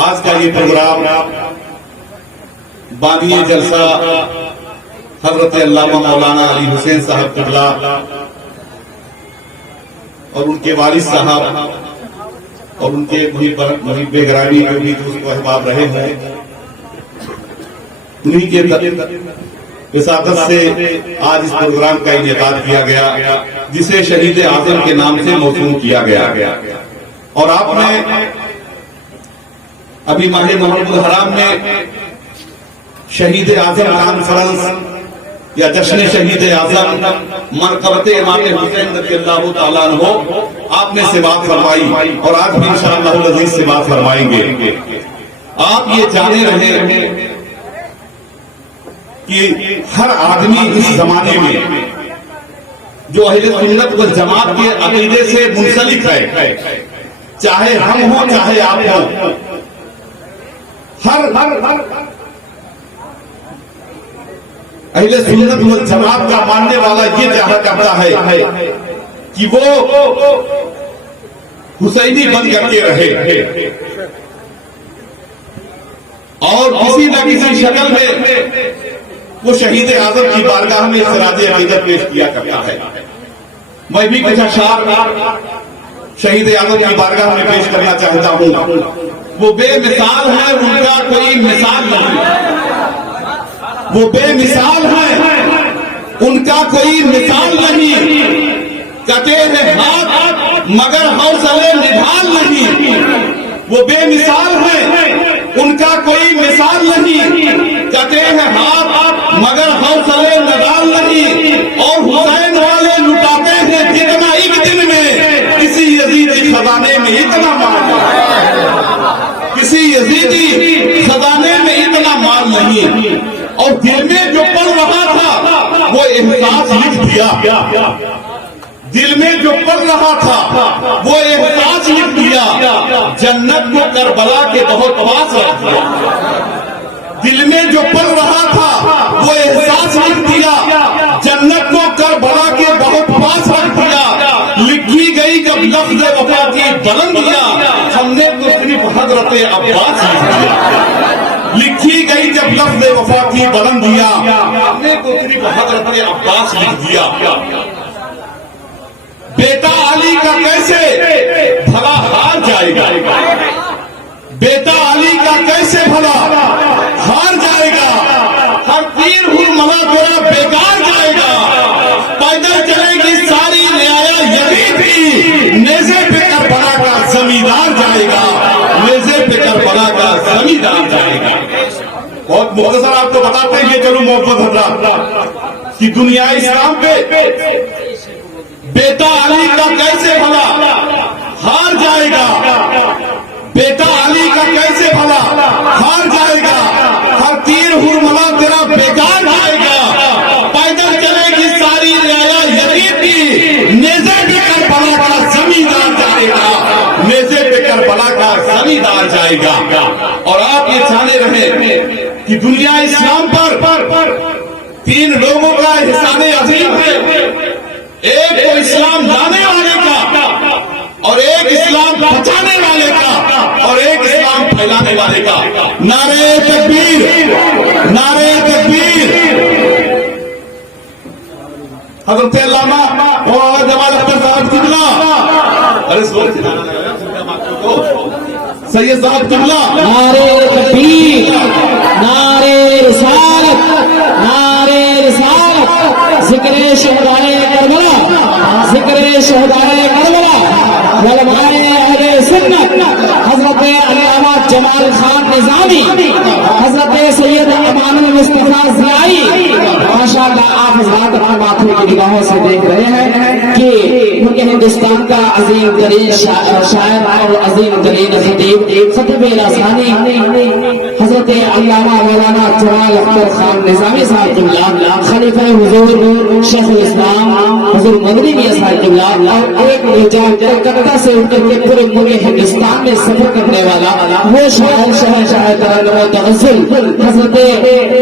آج کا یہ پروگرام بانی جلسہ حضرت علامہ مولانا علی حسین صاحب قبلہ اور ان کے والد صاحب اور ان کے محب گرامی جو بھی دوست و احباب رہے ہیں، انہی کے وساطت سے آج اس پروگرام کا انعقاد کیا گیا، جسے شہید اعظم کے نام سے موسوم کیا گیا۔ اور آپ نے ابھی ماہ محرم الحرام میں شہید اعظم کانفرنس یا جشن شہید اعظم مرکبت امام حسین رضی اللہ تعالیٰ عنہ آپ نے سماعت فرمائی، اور آج بھی انشاءاللہ العزیز سماعت فرمائیں گے۔ آپ یہ جانے رہے کہ ہر آدمی اس زمانے میں جو اہل سنت و جماعت کے عقیدے سے منسلک ہے، چاہے ہم ہوں چاہے آپ ہوں، ہر اہل سنت و جماعت کا ماننے والا یہ چاہا کرتا ہے کہ وہ حسینی بن کر کے رہے اور کسی نہ کسی شکل میں وہ شہید اعظم کی بارگاہ میں خراج عقیدت پیش کیا کرتا ہے۔ میں بھی کچھ اشعار شہید اعظم کی بارگاہ میں پیش کرنا چاہتا ہوں۔ وہ بے مثال ہے، ان کا کوئی مثال نہیں، وہ بے مثال ہے، ان کا کوئی مثال نہیں، کٹے ہیں ہاتھ مگر حوصلے نڈھال نہیں، وہ بے مثال ہے، ان کا کوئی مثال نہیں، کٹے ہیں ہاتھ مگر حوصلے نڈھال نہیں، اور حسین والے لٹاتے ہیں جتنا ایک دن میں کسی یزیدی خزانے میں اتنا مال، کسی یزیدی خزانے میں اتنا مال نہیں۔ اور دل میں جو پل رہا تھا وہ احساس لکھ دیا، دل میں جو پل رہا تھا وہ احساس لکھ دیا، جنت کو کربلا کے بہت پاس رکھ دیا۔ دل میں جو پل رہا تھا وہ احساس لکھ دیا، جنت کو کربلا کے بہت پاس رکھ دیا۔ لکھی گئی جب لفظ وفا کی بلندیاں، ہم نے تو صرف حضرت عباس لکھ دیا۔ لکھی گئی جب لفظ وفا کی بلندیاں، ہم نے تو صرف حضرت عباس لکھ دیا۔ بیٹا علی کا کیسے بھلا ہار جائے گا، بیٹا علی کا کیسے بھلا ہار جائے گا، ہر تیر ہرملا تیرا بیکار جائے گا، پیدل چلے گی ساری رعایا یزید کی، نیزے پہ کربلا کا زمیندار جائے گا، نیزے پہ کربلا کا زمیندار جائے گا۔ بہت مختصر آپ کو بتاتے ہیں یہ چلو محبت حضرات کہ دنیا اسلام پہ بیٹا علی کا کیسے بھلا ہار جائے گا، بیٹا علی کا کیسے بھلا ہار جائے گا، ہر تیر ہرملا تیرا بیکار جائے گا، پیدل چلے گی ساری رعایا یزید کی، نیزے پہ کربلا کا زمیندار جائے گا، نیزے پہ کربلا کا زمیندار جائے گا۔ اور آپ یہ جانے رہے کہ دنیا اسلام پر تین لوگوں کا احسان عظیم ہے، ایک تو اسلام لانے والے کا، اور ایک اسلام بچانے والے کا، اور ایک اسلام پھیلانے والے کا۔ نعرہ تکبیر، نعرہ تکبیر۔ حضرت علامہ مولانا جمال اختر صاحب قبلہ، سید صاحب قبلہ، نعرہ تکبیر، نعرہ رسالت، نعرہ رسالت، ذکر شہدائے کربلا، ذکر شہدائے کربلا، علماء اہل سنت حضرت علامہ جمال خان نظامی، حضرت سید امان المصطفیٰ ضیائی۔ ماشاءاللہ آپ حضرات اپنے ماتھے کی نگاہوں سے دیکھ رہے ہیں کہ کیونکہ ہندوستان کا عظیم ترین شاعر اور عظیم ترین خطیب خطیب الاسانی حضرت علامہ مولانا جمال اختر خان نظامی صاحب قبلہ، خلیفہ حضور شیخ الاسلام حضور مدنی میاں صاحب قبلہ، اور ایک نوجوان کلکتہ سے اٹھ کر کے پورے ملک ہندوستان میں سفر کرنے والا وہ شاعر شہنشاہ ترنم و تغزل حضرت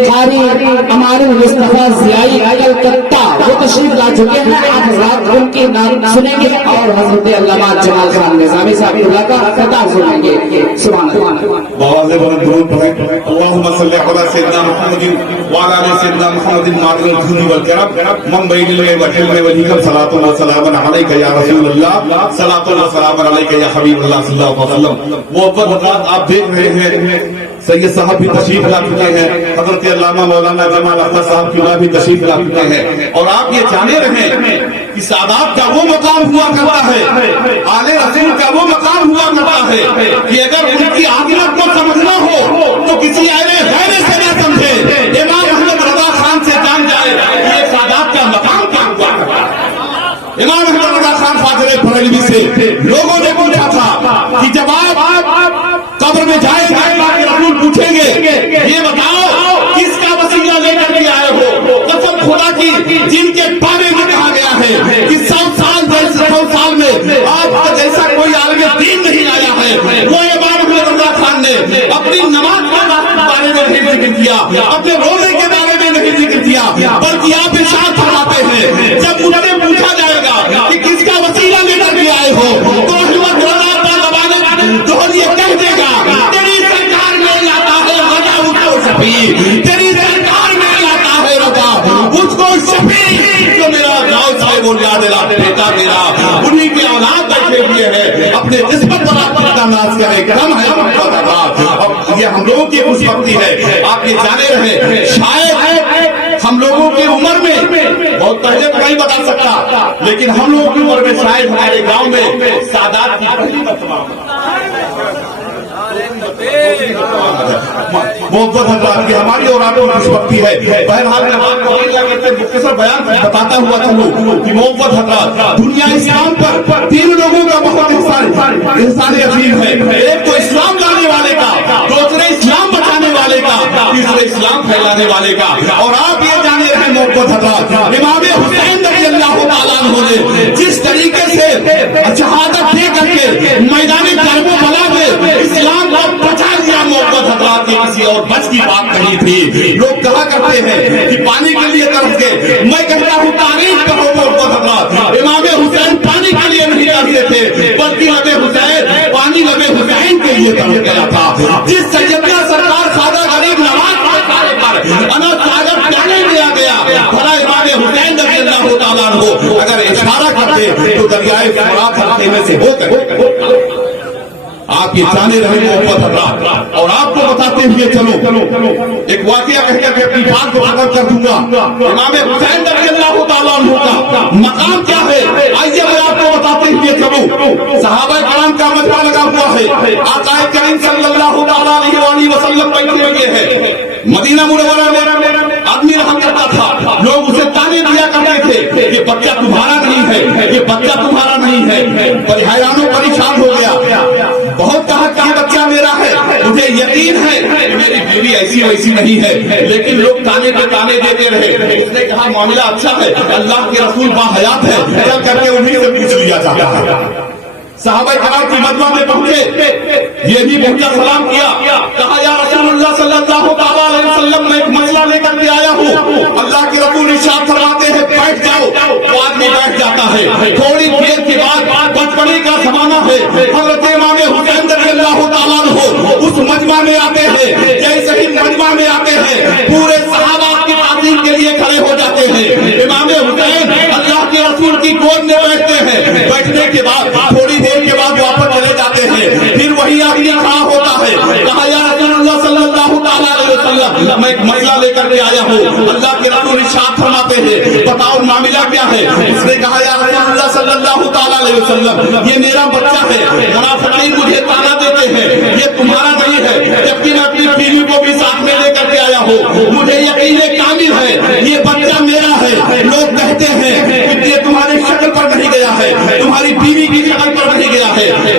قاری امان المصطفیٰ ضیائی کلکتہ وہ تشریف لا چکے ہیں. آپ حضرات ان کی نعت سنیں گے اور حضرت علامہ جمال خان نظامی صاحب اللہ کا خطاب سنیں گے. سبحان اللہ. بابا سے بڑا درود پڑھیں. اللهم صل على سيدنا محمد وعلى ال سيدنا محمد معدن الجود والكرم من بين العلم والحلم والحكم صلاة وسلام عليك يا رسول الله صلاة وسلام عليك يا حبيب الله صلی اللہ علیہ وسلم. محبت حضرات آپ دیکھ رہے ہیں سید صاحب بھی تشریف لا چکے ہیں, حضرت علامہ مولانا جمال احمد صاحب کی بھی تشریف لا چکے ہیں. اور آپ یہ جانے رہے کہ سادات کا وہ مقام ہوا کرتا ہے, آل رسول کا وہ مقام ہوا کرتا ہے کہ اگر ان کی عاقبت کو سمجھنا ہو تو کسی اہل غیر سے نہ سمجھے, امام احمد رضا خان سے جان جائے کہ یہ سادات کا مقام کیا ہوا کرتا ہے. امام احمد رضا خان فاضل بریلوی سے لوگوں نے پوچھا تھا کہ جب آپ قبر میں جائیں گے رسول پوچھیں گے یہ بتاؤ کس کا وسیلہ لے کر کے آئے ہو, قسم خدا کی جن کے بارے میں کہا گیا ہے کہ 100 سال میں آپ کا جیسا کوئی عالم دین نہیں آیا ہے, وہ امام احمد رضا خان نے اپنی نماز کے بارے میں نہیں ذکر کیا, اپنے روزے کے بارے میں نہیں ذکر کیا, بلکہ آپ ارشاد فرماتے ہیں جب مجھ سے پوچھا جائے گا کہ کس کا وسیلہ لے کر کے آئے ہو تو احمد رضا تو یہ کہہ دے گا تیری سرکار میں لاتا ہے رضا اس کو شفیع, تیری سرکار میں لاتا ہے رضا اس کو شفیع. جو میرا گاؤں صاحب اور یاد بیٹا میرا انہی کے اولاد بیٹھے ہوئے ہیں, اپنے نسبت پر آپ کا ناز کرے کرم ہے. اب یہ ہم لوگوں کی خوش بختی ہے. آپ یہ جانے رہے شاید ہم لوگوں کی عمر میں بہت پہلے تو نہیں بتا سکتا, لیکن ہم لوگوں کی عمر میں شاید ہمارے گاؤں میں سادات کی پہلی مرتبہ محبت حضرات کی ہماری اور آپ کو خوش بختی ہے. بہرحال میں آپ کو مختصر بیان بتاتا ہوا چلوں کہ محبت حضرات دنیا اسلام پر 3 لوگوں کا بہت احسان عظیم ہے. ایک تو اسلام لانے والے کا, دوسرے اسلام بچانے والے کا, تیسرے اسلام پھیلانے والے کا. اور آپ یہ جانے رہے محبت حضرات امام حسین رضی اللہ تعالیٰ عنہ نے جس طریقے سے شہادت دے کر کے میدان کرب و بلا میں اسلام کو بچا دیا محبت حضرات کی کسی اور بچ کی بات کہی تھی. لوگ کہا کرتے ہیں کہ پانی کے لیے ترس گئے, میں کہتا ہوں تعریف کرو محبت حضرات. امام حسین پانی کے لیے نہیں ترستے تھے بلکہ لبے حسین پانی لبے حسین کے لیے ترس گیا تھا. جس سیدنا سرکار خواجہ غریب نواز انا ساگر پیانے میں آ گیا بھلا امام حسین رضی اللہ تعالیٰ عنہ اگر اشارہ کرتے تو دریائے فرات حلقے میں سے ہو کر آپ یہ جانے رہے محبت حضرات. اور آپ کو بتاتے ہوئے چلو ایک واقعہ کہہ کر کے اپنی بات کو ختم کر دوں گا. امام حسین رضی اللہ تعالیٰ عنہ کا مقام کیا ہے آئیے میں آپ کو بتاتے ہوئے چلوں. صحابہ کرام کا مجمع لگا ہوا ہے, آقا کریم صلی اللہ تعالیٰ علیہ وسلم بیٹھے ہوئے ہیں. مدینہ منورہ میں آدمی رہا کرتا تھا, لوگ اسے تانے دیا کرتے تھے یہ بچہ تمہارا نہیں ہے, یہ بچہ تمہارا نہیں ہے. پر حیران و پریشان ہو گیا, بہت کہا کہ یہ بچہ میرا ہے, مجھے یقین ہے میری بیوی ایسی ویسی نہیں ہے, لیکن لوگ تانے پہ تانے دیتے رہے. اس نے کہا معاملہ اچھا ہے, اللہ کے رسول باحیات ہے, چل کر کے انہیں سے پوچھ لیا جاتا ہے. صحابہ کرام کی مجمع میں پہنچے, یہ بھی پہنچا سلام کیا, کہا یا رسول اللہ صلی اللہ علیہ وسلم میں ایک مسئلہ لے کر کے آیا ہوں. اللہ کے رسول ارشاد فرماتے ہیں بیٹھ جاؤ, وہ آدمی بیٹھ جاتا ہے. تھوڑی دیر کے بعد بچپنے کا زمانہ ہے, حضرت امام حسین رضی اللہ تعالیٰ عنہ اس مجمع میں آتے ہیں. جیسے ہی مجمع میں آتے ہیں پورے صحابہ کی تعظیم کے لیے کھڑے ہو جاتے ہیں. امام حسین اللہ کے رسول کی گود میں بیٹھتے ہیں. بیٹھنے کے بعد تھوڑی دیر کے بعد واپس چلے جاتے ہیں. پھر وہی آدمی کھڑا ہوتا ہے, کہا یا رسول اللہ صلی اللہ تعالیٰ علیہ وسلم میں ایک مسئلہ لے کر کے آیا ہوں. اللہ کے رسول ارشاد فرماتے ہیں بتاؤ معاملہ کیا ہے. اس نے کہا یا رسول اللہ صلی اللہ تعالیٰ علیہ وسلم یہ میرا بچہ ہے, منافقین مجھے تانا دیتے ہیں یہ تمہارا نہیں ہے, جبکہ میں اپنی بیوی کو بھی ساتھ میں لے کر کے آیا ہوں. مجھے یقین کامل ہے یہ بچہ میرا ہے. لوگ کہتے ہیں کہ یہ تمہاری شکل پر نہیں گیا ہے, تمہاری بیوی کی شکل پر نہیں گیا ہے.